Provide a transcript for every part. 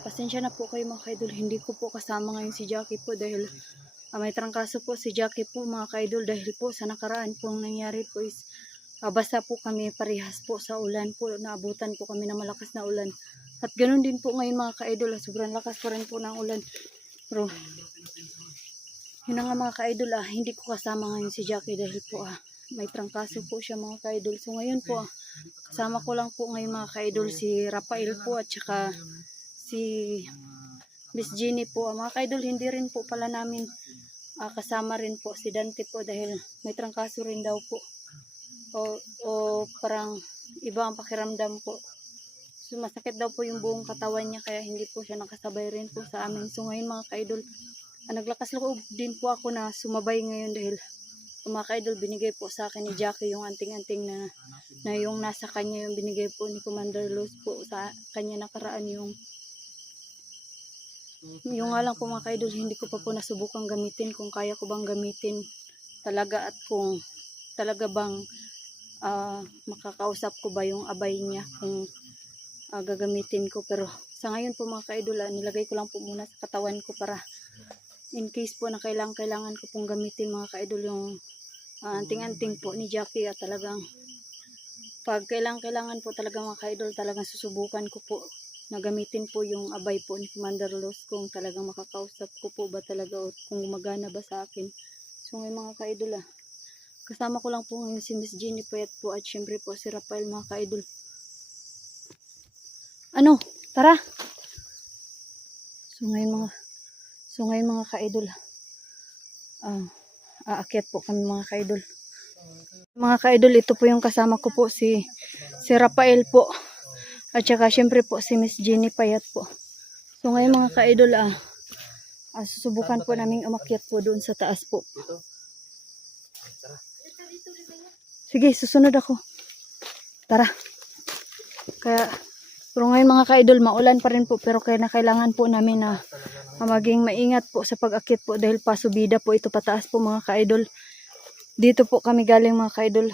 pasensya na po kayo mga ka-idol. Hindi ko po kasama ngayon si Jackie po dahil ah, may trangkaso po si Jackie po mga ka-idol dahil po sa nakaraan pong nangyari po is Ah, basta po kami parehas po sa ulan po. Naabutan po kami ng malakas na ulan. At ganun din po ngayon mga ka-idol. ah, Sobrang lakas pa rin po ng ulan. Pero, yun na nga mga ka-idol ah, hindi ko kasama ngayon si Jackie dahil po ah, may trangkaso po siya mga ka-idol. So ngayon po kasama ko lang po ngayon mga ka-idol si Rafael po at saka si Miss Jenny po. Mga ka-idol, hindi rin po pala namin ah, kasama rin po si Dante po dahil may trangkaso rin daw po o, o parang iba ang pakiramdam po. So, masakit daw po yung buong katawan niya kaya hindi po siya nakasabay rin po sa amin. So ngayon mga ka-idol, ah, naglakas loob din po ako na sumabay ngayon dahil ang mga ka-idol binigay po sa akin ni Jackie yung anting-anting na, na yung nasa kanya yung binigay po ni Commander Luz po sa kanya nakaraan yung yung nga lang po mga ka-idol, hindi ko pa po nasubukang gamitin kung kaya ko bang gamitin talaga at kung talaga bang ah, makakausap ko ba yung abay niya kung ah, gagamitin ko. Pero sa ngayon po mga ka-idol ah, nilagay ko lang po muna sa katawan ko para in case po na kailangan kailangan ko pong gamitin mga ka-idol yung anting-anting po ni Jackie. At talagang pag kailangan kailangan po talaga mga ka-idol talagang susubukan ko po na gamitin po yung abay po ni Commander Los kung talagang makakausap ko po ba talaga o kung gumagana ba sa akin so ngayon mga ka-idol ah Kasama ko lang po ngayon si Miss Jenny Payat po at syempre po si Rafael mga ka-idol. Ano? Tara! So ngayon mga so ngayon mga ka-idol ah, aakyat po kami mga ka-idol. Mga ka-idol, ito po yung kasama ko po si si Rafael po. At saka syempre po si Miss Jenny Payat po. So ngayon mga ka-idol ah, ah susubukan po naming umakyat po doon sa taas po. Sige, susunod ako. Tara. Kaya, pero ngayon mga ka-idol, maulan pa rin po. Pero kaya na kailangan po namin na na maging maingat po sa pag-akit po dahil pasubida po ito pataas po mga ka-idol. Dito po kami galing mga ka-idol.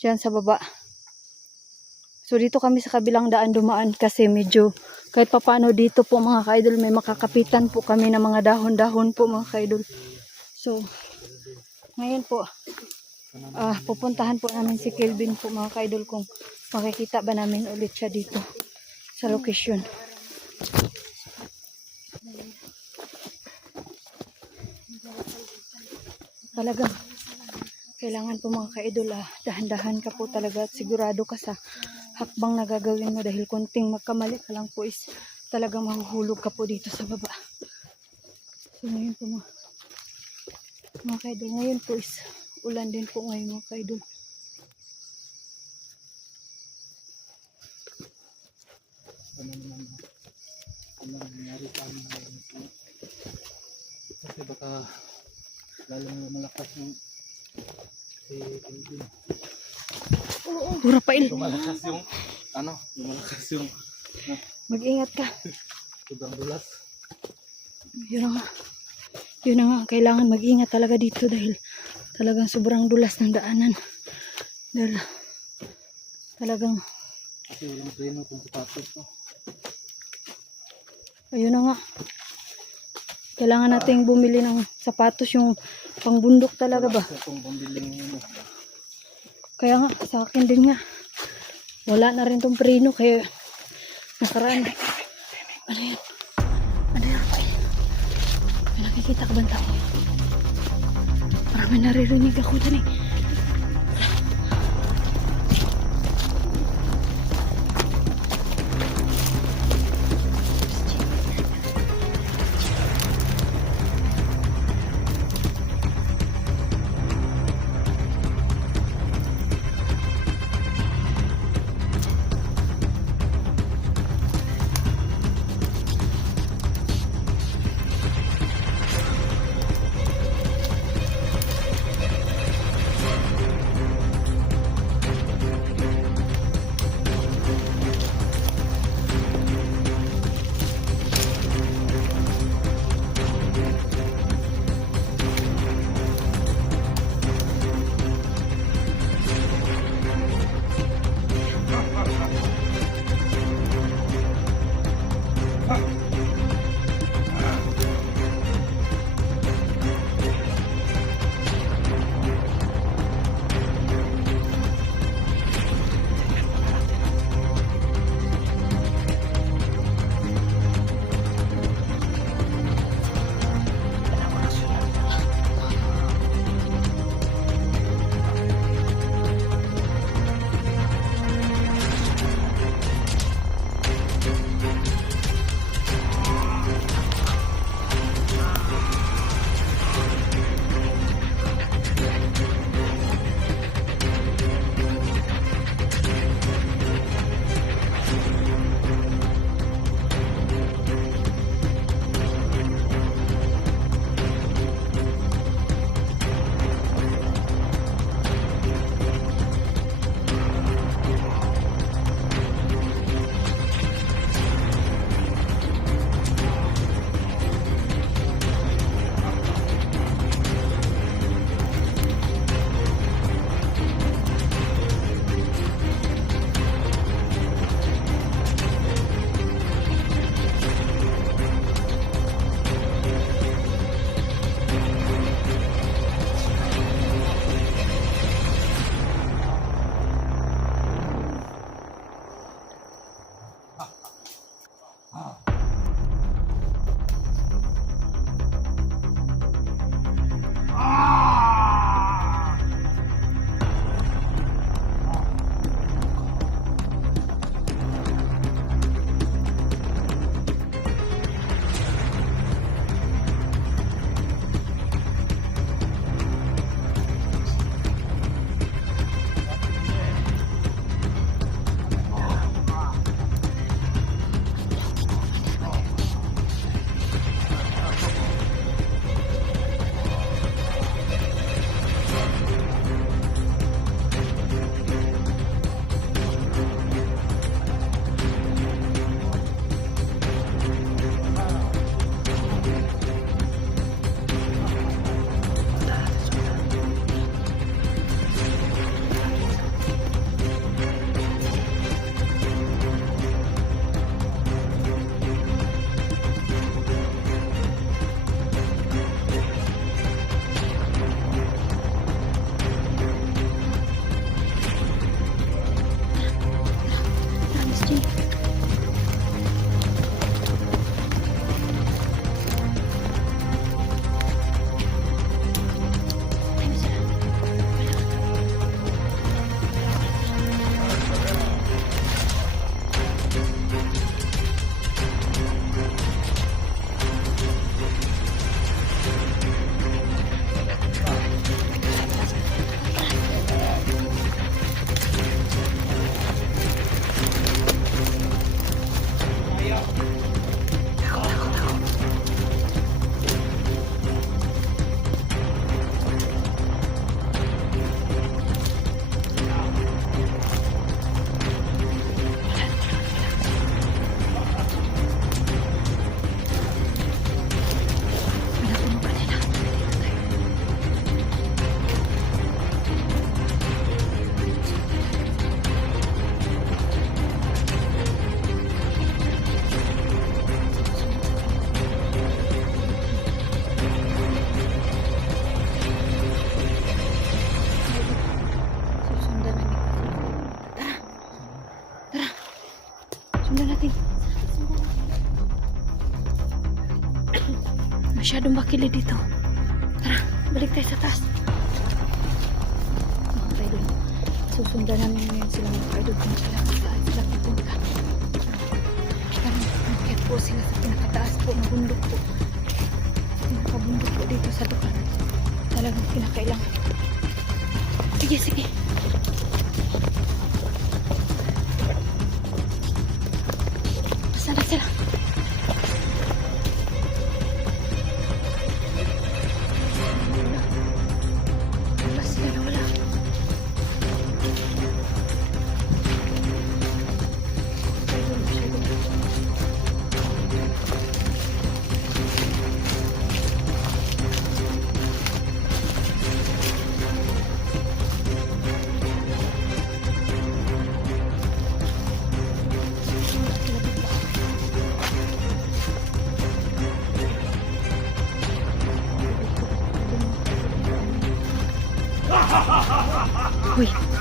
Diyan sa baba. So dito kami sa kabilang daan dumaan kasi medyo kahit papano dito po mga ka-idol may makakapitan po kami ng mga dahon-dahon po mga ka-idol. So ngayon po ah pupuntahan po namin si Kelvin po mga ka-idol kung makikita ba namin ulit siya dito sa location. Talagang kailangan po mga ka-idol ah, dahan-dahan ka po talaga at sigurado ka sa hakbang na gagawin mo dahil konting magkamali ka lang po is talagang mahuhulog ka po dito sa baba. So ngayon po mga, mga kaidol, ngayon po is ulan din po ngayon mga kaidol. ano naman ano nangyari amin ngayon kasi baka lalong lumalakas yung si Kelvin Pura pail. lumalakas yung ano lumalakas yung Mag-ingat ka. sobrang dulas Yun nga. Yun nga. Kailangan mag-ingat talaga dito dahil talagang sobrang dulas ng daanan. Dahil talagang kasi walang preno kung sapatos no? Ayun na nga. Kailangan nating bumili ng sapatos yung pangbundok talaga ba? sa itong pambiling ano Kaya nga, sa akin din nga. Wala na rin tong preno kaya nakaraan. Ano yan? Ano yan? Ay, may nakikita ka bang tao? Parang may naririnig ako dyan eh. Masyadong bakili dito. Tara, balik tayo sa taas. Mga idol, susundan namin ngayon sila mga idol kung sila saan sila pupunta. Parang nakikit po sila sa pinakataas po ng bundok po. Sa pinakabundok po dito sa lugar. Talagang kinakailangan. Sige, sige. Basta na sila. 会。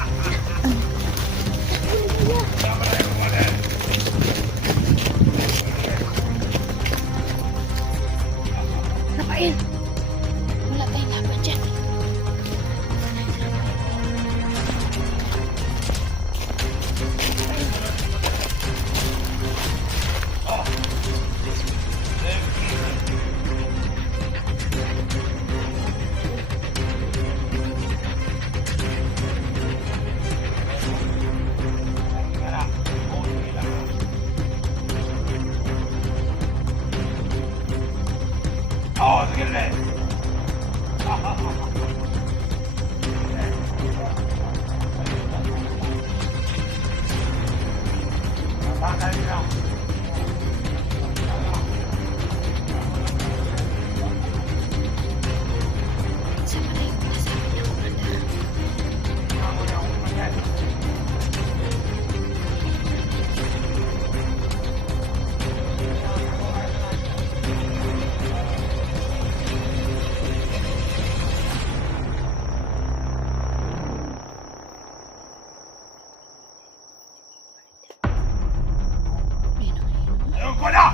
Na, ayun na. Wala!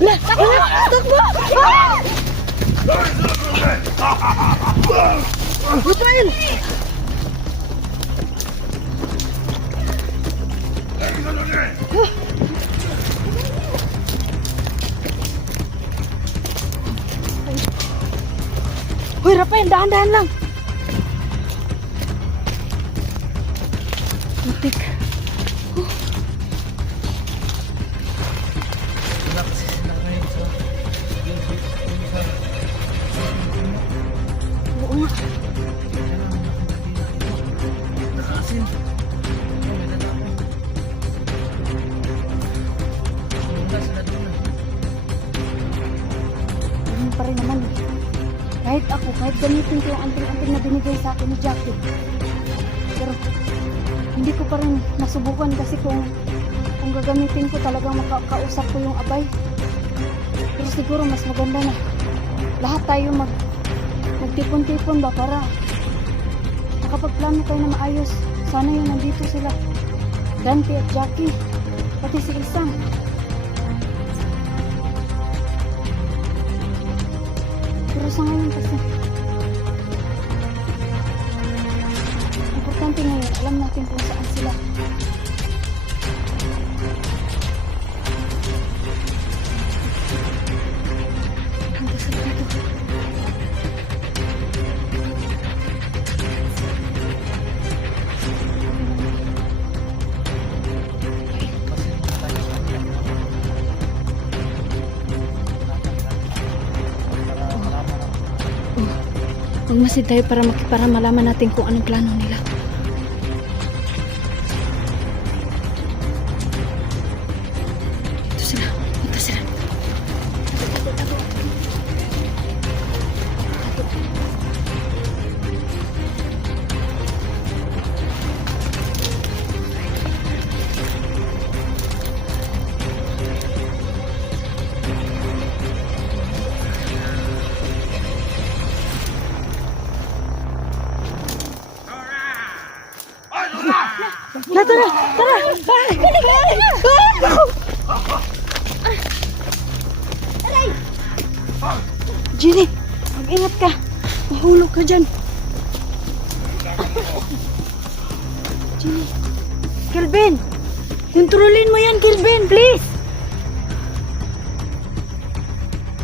Wala! Takbo! Ah! Rafael! Hoy, Rafael, dahan-dahan lang. Ako, kahit gamitin ko yung anting-anting na binigay sa akin ni Jackie. Pero, hindi ko pa rin nasubukan kasi kung kung gagamitin ko talagang makakausap ko yung abay. Pero siguro mas maganda na lahat tayo mag magtipon-tipon ba para nakapagplano tayo na maayos. Sana yung nandito sila. Dante at Jackie. Pati si Isang. Pero sa ngayon kasi, Magmasid tayo para, para malaman natin kung anong plano nila. Tara! Tara! Ay! Aray! Mag-ingat ka. Mahulog ka dyan. Jenny. Kelvin! Kontrolin mo yan, Kelvin, please!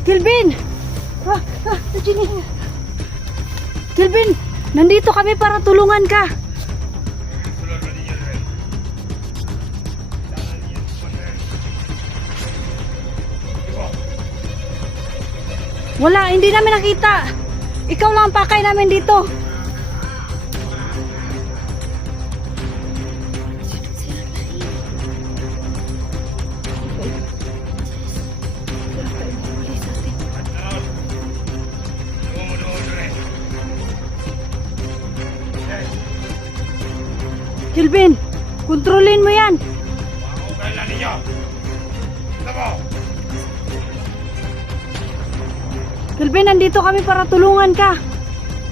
Kelvin! Ah, ah, Jenny. Kelvin, nandito kami para tulungan ka. Wala, hindi namin nakita. Ikaw lang ang pakay namin dito. Kami para tulungan ka.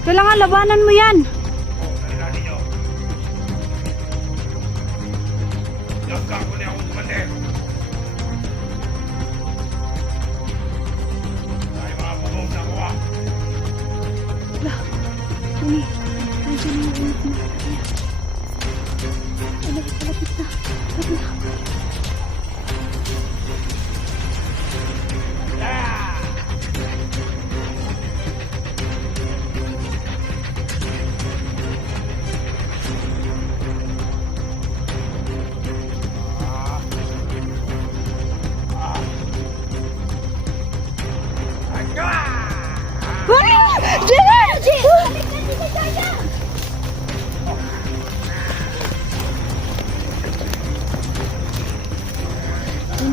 Kailangan labanan mo yan. Kailan ninyo? Langka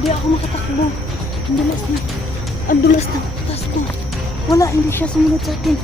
Hindi ako makatakbo. Ang dulas na. Ang dulas na. Taas ko. Wala, hindi siya sumunod sa akin.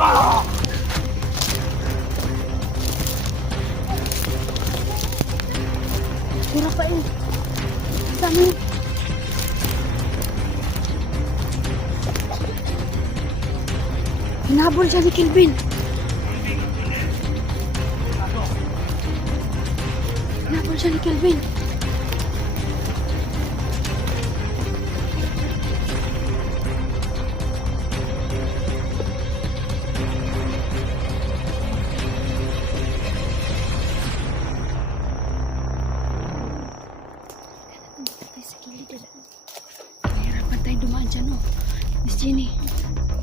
Ah! Ah! Ah! Si Rafael! Sa amin! Hinabol siya ni Kelvin! Hinabol siya ni Kelvin!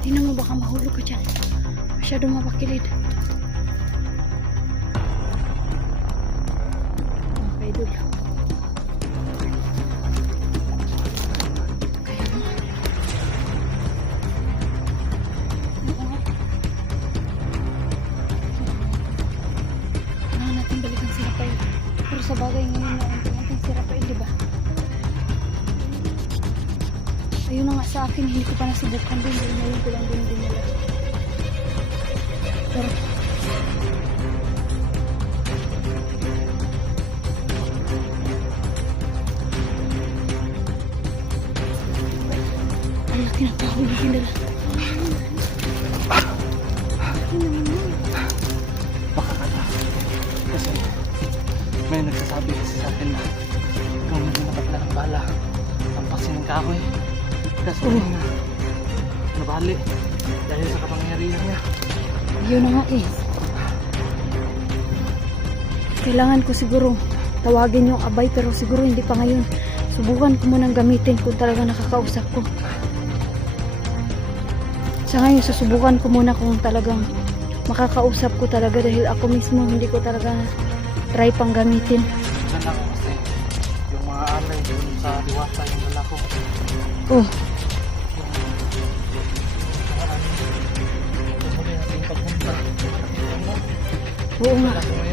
Tingnan mo baka mahulog ka dyan. Masyado mapakilid. Okay, idol. Akin, hindi ko pa nasubukan din. Dahil ngayon ko lang din dinala. Pero Ang laki ng kahoy na dinala. Baka. Kasi may nagsasabi kasi sa akin na ikaw hindi nakapila ng bala. Ang pasin ng kahoy. Kaso Oh. na nabali dahil sa kapangyarihan niya. Yun na nga eh. Kailangan ko siguro tawagin yung abay pero siguro hindi pa ngayon. Subukan ko munang gamitin kung talaga nakakausap ko. Sa ngayon, susubukan ko muna kung talagang makakausap ko talaga dahil ako mismo hindi ko talaga try pang gamitin. Ito muli natin